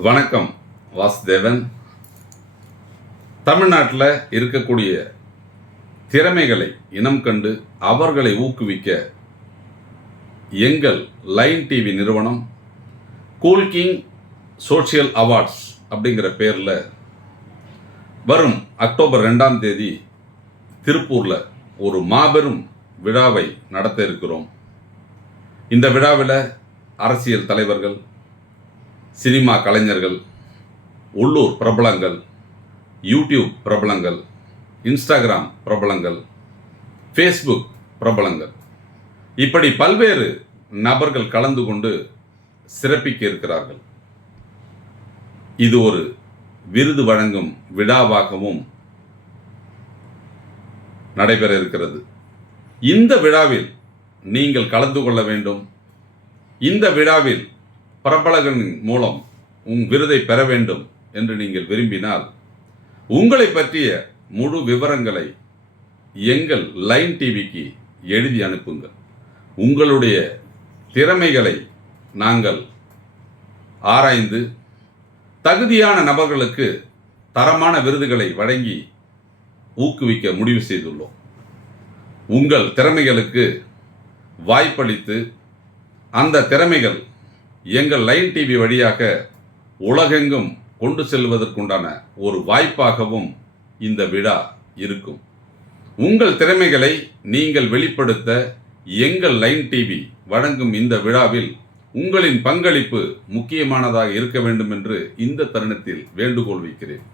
வணக்கம். வாசுதேவன். தமிழ்நாட்டில் இருக்கக்கூடிய திறமைகளை இனம் கண்டு அவர்களை ஊக்குவிக்க எங்கள் லைன் டிவி நிறுவனம் கூல் கிங் சோஷியல் அவார்ட்ஸ் அப்படிங்கிற பேரில் வரும் அக்டோபர் 2ஆம் தேதி திருப்பூரில் ஒரு மாபெரும் விழாவை நடத்த இருக்கிறோம். இந்த விழாவில் அரசியல் தலைவர்கள், சினிமா கலைஞர்கள், உள்ளூர் பிரபலங்கள், யூடியூப் பிரபலங்கள், இன்ஸ்டாகிராம் பிரபலங்கள், ஃபேஸ்புக் பிரபலங்கள், இப்படி பல்வேறு நபர்கள் கலந்து கொண்டு சிறப்பிக்க இருக்கிறார்கள். இது ஒரு விருது வழங்கும் விழாவாகவும் நடைபெற இருக்கிறது. இந்த விழாவில் நீங்கள் கலந்து கொள்ள வேண்டும். இந்த விழாவில் பிரபலங்களின் மூலம் விருதை பெற வேண்டும் என்று நீங்கள் விரும்பினால் உங்களை பற்றிய முழு விவரங்களை எங்கள் லைன் டிவிக்கு எழுதி அனுப்புங்கள். உங்களுடைய திறமைகளை நாங்கள் ஆராய்ந்து தகுதியான நபர்களுக்கு தரமான விருதுகளை வழங்கி ஊக்குவிக்க முடிவு செய்துள்ளோம். உங்கள் திறமைகளுக்கு வாய்ப்பளித்து அந்த திறமைகள் எங்கள் லைன் டிவி வழியாக உலகெங்கும் கொண்டு செல்வதற்குண்டான ஒரு வாய்ப்பாகவும் இந்த விழா இருக்கும். உங்கள் திறமைகளை நீங்கள் வெளிப்படுத்த எங்கள் லைன் டிவி வழங்கும் இந்த விழாவில் உங்களின் பங்களிப்பு முக்கியமானதாக இருக்க வேண்டும் என்று இந்த தருணத்தில் வேண்டுகோள் வைக்கிறேன்.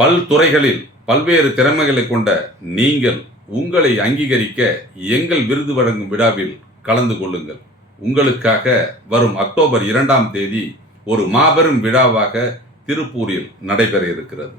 பல்துறைகளில் பல்வேறு திறமைகளை கொண்ட நீங்கள் உங்களை அங்கீகரிக்க எங்கள் விருது வழங்கும் விழாவில் கலந்து கொள்ளுங்கள். உங்களுக்காக வரும் அக்டோபர் 2ஆம் தேதி ஒரு மாபெரும் விழாவாக திருப்பூரில் நடைபெற இருக்கிறது.